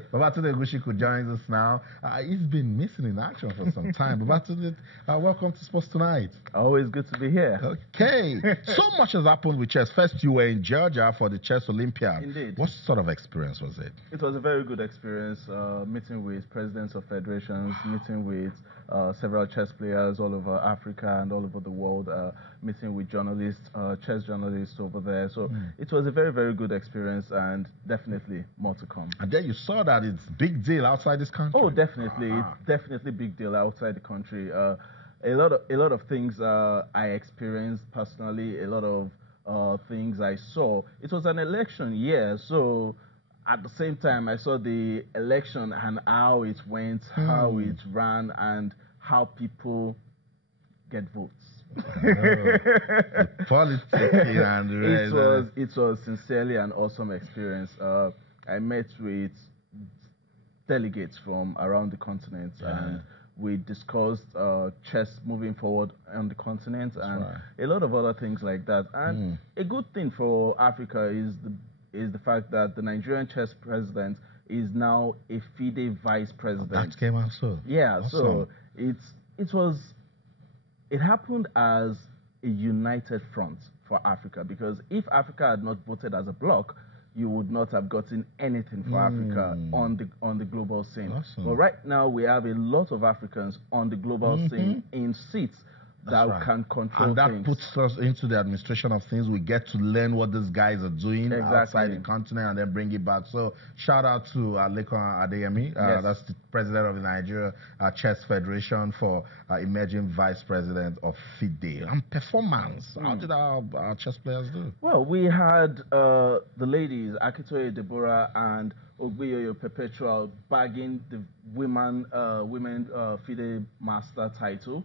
Babatunde Ogunsiku joins us now. He's been missing in action for some time. Babatunde, welcome to Sports Tonight. Always good to be here. Okay. So much has happened with chess. First, you were in Georgia for the Chess Olympiad. Indeed. What sort of experience was it? It was a very good experience, meeting with presidents of federations, meeting with several chess players all over Africa and all over the world, meeting with journalists, chess journalists over there. So it was a very, very good experience, and definitely more to come. And then you saw that it's big deal outside this country. Oh, definitely. It's definitely big deal outside the country. A lot of things I experienced personally, a lot of things I saw. It was an election year, so at the same time I saw the election and how it went, how it ran, and how people get votes. The politics and the rest. It was sincerely an awesome experience. I met with delegates from around the continent, and we discussed chess moving forward on the continent, and a lot of other things like that. And a good thing for Africa is the fact that the Nigerian chess president is now a FIDE vice president. That came out so. Yeah, awesome. So it happened as a united front for Africa, because if Africa had not voted as a bloc, you would not have gotten anything for Africa on the global scene. Awesome. But right now we have a lot of Africans on the global scene in seats that can control and that things. puts us into the administration of things. We get to learn what these guys are doing outside the continent and then bring it back. So shout out to Lekon Adeyemi, that's the president of the Nigeria Chess Federation, for emerging vice president of FIDE. And performance, how did our chess players do? Well, we had the ladies, Akitoye Deborah and Ogbeyoyo Perpetual, bagging the women FIDE master title.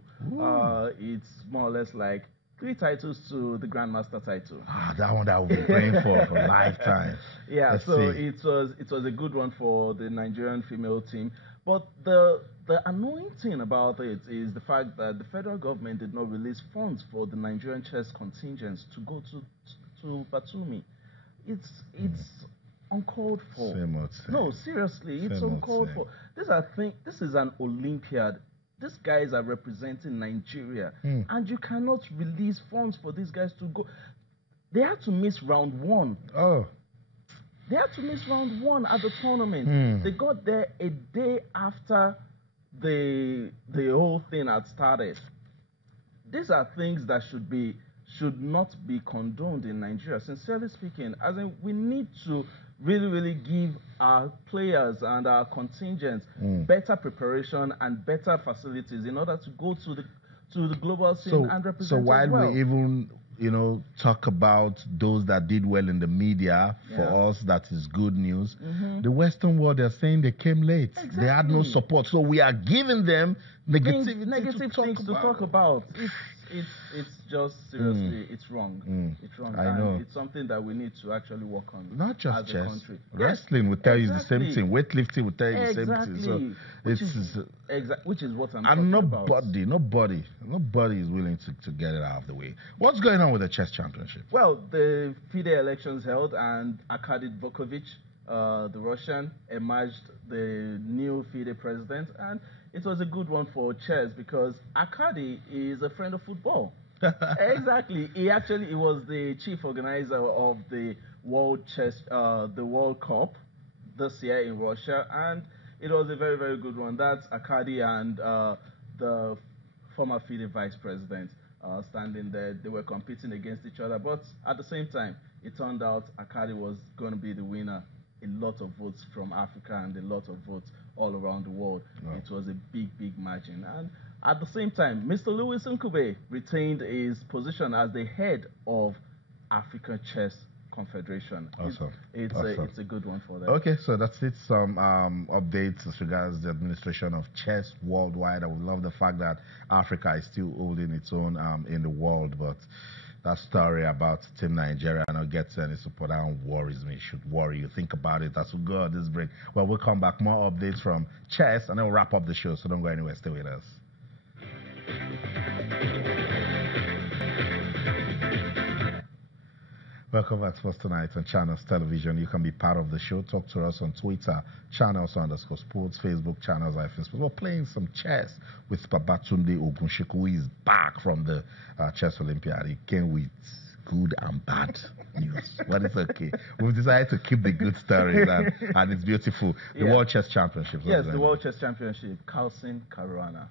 It's more or less like 3 titles to the grandmaster title. That one that we'll be praying for a lifetime. Yeah, Let's so see. it was a good one for the Nigerian female team. But the annoying thing about it is the fact that the federal government did not release funds for the Nigerian chess contingents to go to Batumi. It's uncalled for. No, seriously, it's uncalled for. This is an Olympiad. These guys are representing Nigeria, and you cannot release funds for these guys to go. They had to miss round 1. They had to miss round 1 at the tournament. They got there a day after the whole thing had started. These are things that should not be condoned in Nigeria. Sincerely speaking, as in, we need to really give our players and our contingents better preparation and better facilities in order to go to the global scene and represent. So while we even talk about those that did well in the media, for us that is good news. The Western world, they're saying they came late. Exactly. They had no support, so we are giving them negative things to talk about. It's just seriously, it's wrong. It's wrong. I know. It's something that we need to actually work on. Not just as chess. A country. Wrestling will tell you the same thing. Weightlifting will tell you the same thing. So which is what I'm talking about. And nobody is willing to get it out of the way. What's going on with the chess championship? Well, the FIDE elections held, and Arkady Dvokovich, the Russian, emerged the new FIDE president, and it was a good one for chess because Arkady is a friend of football. Exactly. He was the chief organizer of the World Cup this year in Russia, and it was a very, very good one. That's Arkady and the former FIDE vice president standing there. They were competing against each other, but at the same time, it turned out Arkady was going to be the winner. A lot of votes from Africa and a lot of votes all around the world. Wow. It was a big margin. And at the same time, Mr. Louis Nkube retained his position as the head of African Chess Confederation. Awesome. It's a good one for them. Okay, so that's it. Some updates as regards the administration of chess worldwide. I would love the fact that Africa is still holding its own in the world, but that story about Team Nigeria not getting any support, that worries me. It should worry you. Think about it as we go on this break. Well, we'll come back, more updates from chess, and then we'll wrap up the show, so don't go anywhere. Stay with us. Welcome back to Sports Tonight on Channels Television. You can be part of the show. Talk to us on Twitter, Channels_Sports, Facebook, Channels-Sports. We're playing some chess with Babatunde Ogunsiku, who is back from the Chess Olympiad. He came with good and bad news, but it's okay. We've decided to keep the good stories, and it's beautiful. The World Chess Championships. Yes, the World Chess Championship. Carlsen Caruana.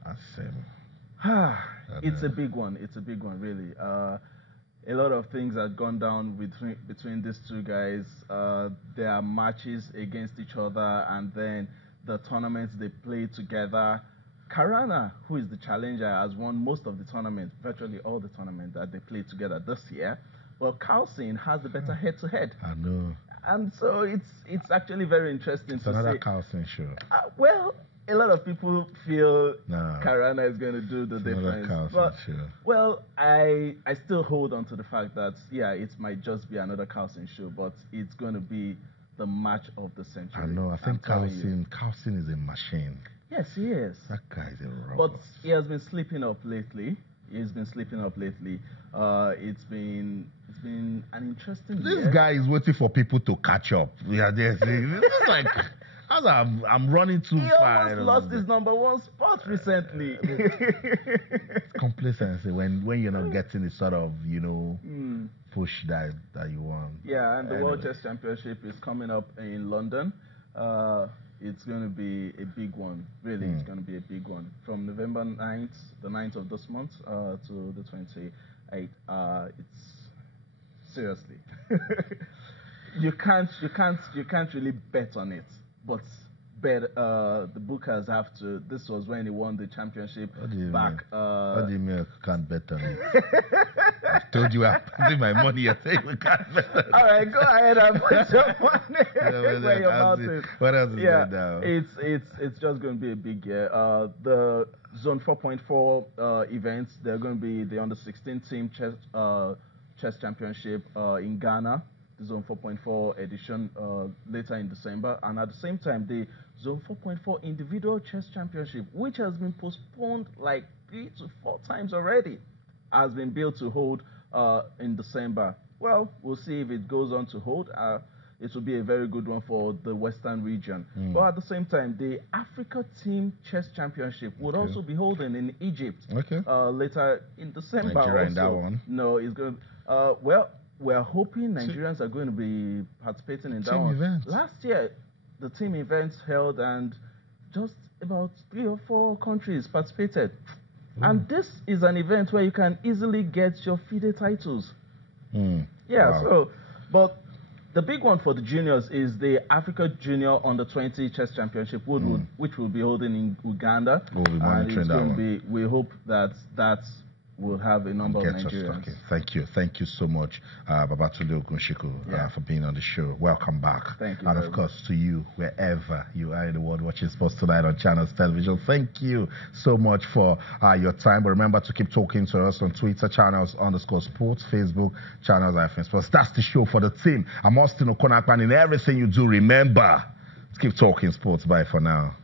It's a big one. It's a big one, really. A lot of things have gone down between these two guys. There are matches against each other, and then the tournaments they play together. Caruana, who is the challenger, has won most of the tournaments, virtually all the tournaments that they played together this year. Well, Carlsen has the better head-to-head. I know. And so it's actually very interesting to see. Another Carlsen show. Well, a lot of people feel Caruana is going to do the difference. But, well, I still hold on to the fact that, it might just be another Carlsen show, but it's going to be the match of the century. I know. I think Carlsen is a machine. Yes, he is. That guy is a robot. But he has been sleeping up lately. It's been an interesting year. This guy is waiting for people to catch up. It's like... I'm running too far. He almost lost his #1 spot recently. Complacency when you're not getting the sort of push that you want. Yeah, and the World Chess Championship is coming up in London. It's going to be a big one. Really, it's going to be a big one. From November 9th, the 9th of this month, to the 28th. It's seriously. You can't really bet on it. But the bookers have to. This was when he won the championship back. What do you mean I can't bet on it? I've told you I'm putting my money. You're saying we can't bet on it. All right, go ahead and put your money. What else is there now? It's just going to be a big year. The Zone 4.4 events. They're going to be the under-16 team chess championship in Ghana. The Zone 4.4 edition later in December, and at the same time the Zone 4.4 individual chess championship, which has been postponed like 3 to 4 times already, has been built to hold in December. Well, we'll see if it goes on to hold. It will be a very good one for the Western region. But at the same time, the Africa Team Chess Championship would also be holding in Egypt later in December. Nigeria in that one? No, it's going to... we're hoping Nigerians are going to be participating in that one. Events. Last year, the team events held, and just about 3 or 4 countries participated. And this is an event where you can easily get your FIDE titles. But the big one for the juniors is the Africa Junior Under-20 Chess Championship, which will be holding in Uganda. We'll be monitoring that one. We hope that we'll have a number of Nigerians. Thank you so much, Babatunde Ogunsiku, for being on the show. Welcome back. Thank you. And of course, to you, wherever you are in the world watching Sports Tonight on Channels Television, thank you so much for your time. But remember to keep talking to us on Twitter, Channels_Sports, Facebook, Channels-Sports. That's the show for the team. I'm Austin Okonakpan. In everything you do, remember to keep talking sports. Bye for now.